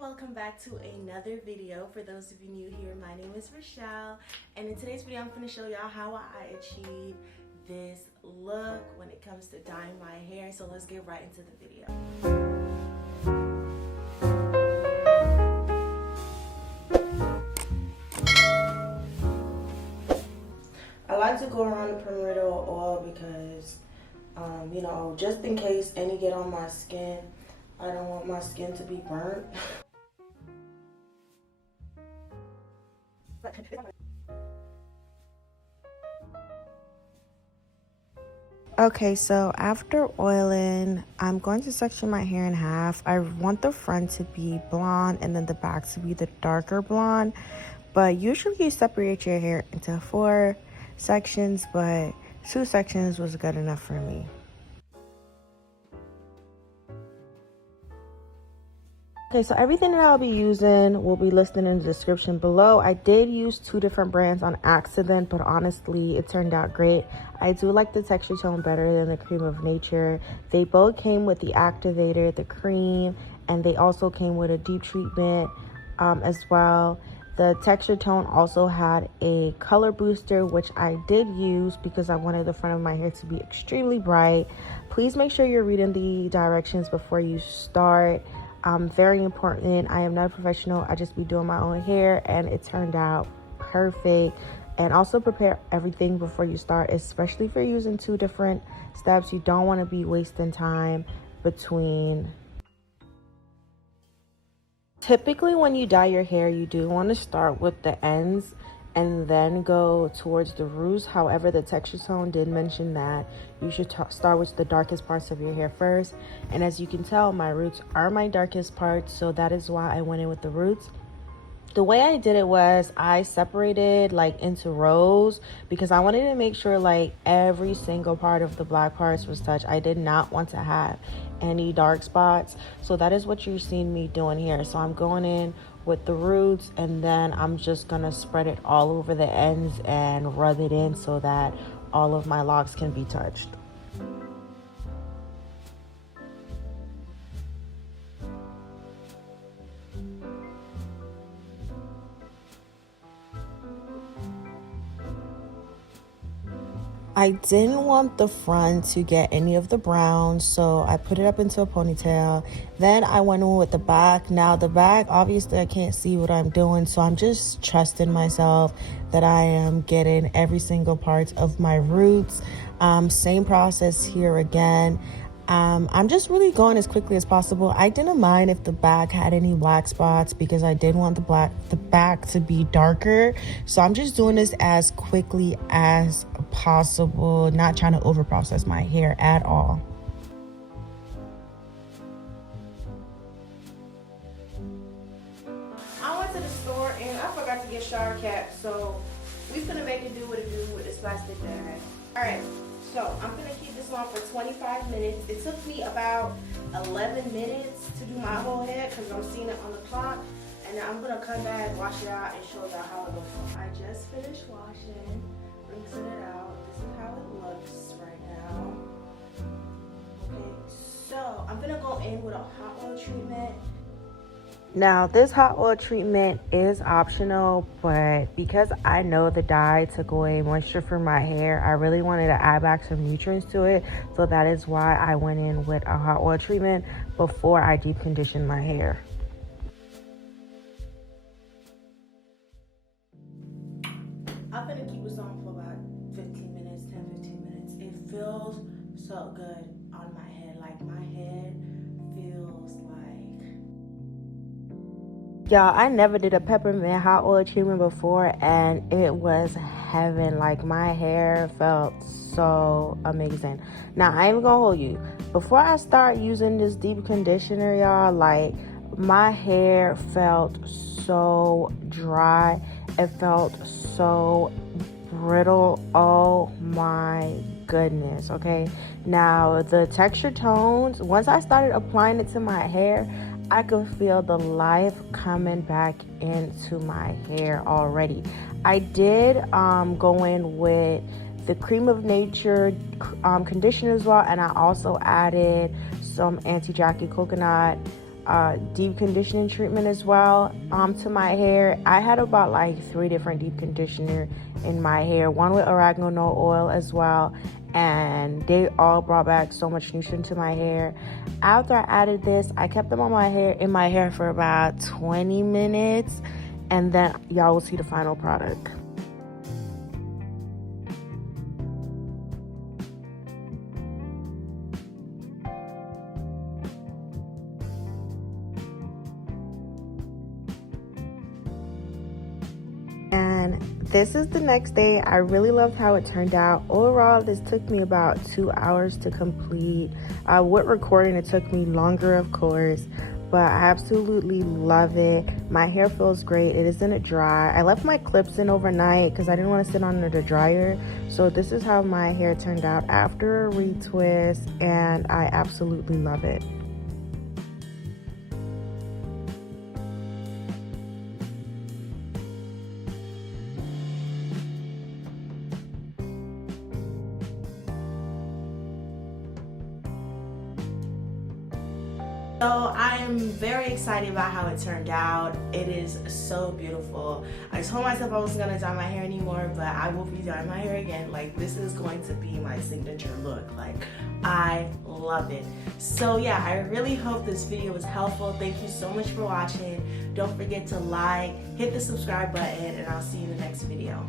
welcome back to another video. For those of you new here, my name is Rochelle, and in today's video I'm going to show y'all how I achieve this look when it comes to dyeing my hair. So let's get right into the video. I like to go around the perimeter of oil because you know, just in case any get on my skin, I don't want my skin to be burnt. Okay, so after oiling, I'm going to section my hair in half. I want the front to be blonde and then the back to be the darker blonde. But usually you separate your hair into 4 sections, but 2 sections was good enough for me. Okay, so everything that I'll be using will be listed in the description below. I did use 2 different brands on accident, but honestly, it turned out great. I do like the texture tone better than the Creme of Nature. They both came with the activator, the cream, and they also came with a deep treatment as well. The texture tone also had a color booster, which I did use because I wanted the front of my hair to be extremely bright. Please make sure you're reading the directions before you start. Very important. I am not a professional. I just be doing my own hair and it turned out perfect. And also prepare everything before you start, especially if you're using 2 different steps. You don't want to be wasting time between. Typically when you dye your hair, you do want to start with the ends and then go towards the roots. However, the texture tone did mention that you should start with the darkest parts of your hair first. And as you can tell, my roots are my darkest parts, so that is why I went in with the roots. The way I did it was I separated like into rows because I wanted to make sure like every single part of the black parts was touched. I did not want to have any dark spots. So that is what you're seeing me doing here. So I'm going in with the roots and then I'm just gonna spread it all over the ends and rub it in so that all of my locks can be touched. I didn't want the front to get any of the brown, so I put it up into a ponytail. Then I went in with the back. Now the back, obviously I can't see what I'm doing, so I'm just trusting myself that I am getting every single part of my roots. Same process here again. I'm just really going as quickly as possible. I didn't mind if the back had any black spots because I did want the back to be darker. So I'm just doing this as quickly as possible, not trying to over process my hair at all. I went to the store and I forgot to get shower cap, so we're gonna make it do what it do with this plastic bag. All right. So I'm gonna keep this on for 25 minutes. It took me about 11 minutes to do my whole head because I'm seeing it on the clock. And then I'm gonna come back, wash it out, and show y'all how it looks. So I just finished washing, rinsing it out. This is how it looks right now. Okay, so I'm gonna go in with a hot oil treatment. Now this hot oil treatment is optional, but because I know the dye took away moisture from my hair, I really wanted to add back some nutrients to it. So that is why I went in with a hot oil treatment before I deep conditioned my hair. I'm gonna keep this on for about 15 minutes, 10-15 minutes. It feels so good on my head. Like my head feels like, y'all, I never did a peppermint hot oil treatment before and it was heaven. Like my hair felt so amazing. Now I ain't gonna hold you. Before I start using this deep conditioner, y'all, like my hair felt so dry. It felt so brittle. Oh my goodness. Okay, now the texture tones, once I started applying it to my hair, I could feel the life coming back into my hair already. I did go in with the Creme of Nature conditioner as well, and I also added some anti-Jackie coconut deep conditioning treatment as well to my hair. I had about like 3 different deep conditioner in my hair, one with oregano oil as well, and they all brought back so much nutrient to my hair. After I added this, I kept them on my hair in my hair for about 20 minutes, and then y'all will see the final product. And this is the next day. I really loved how it turned out. Overall, this took me about 2 hours to complete. With recording, it took me longer, of course, but I absolutely love it. My hair feels great. It isn't dry. I left my clips in overnight because I didn't want to sit under the dryer. So this is how my hair turned out after a retwist, and I absolutely love it. So I am very excited about how it turned out. It is so beautiful. I told myself I wasn't gonna dye my hair anymore, but I will be dyeing my hair again. Like, this is going to be my signature look. Like, I love it. So yeah, I really hope this video was helpful. Thank you so much for watching. Don't forget to like, hit the subscribe button, and I'll see you in the next video.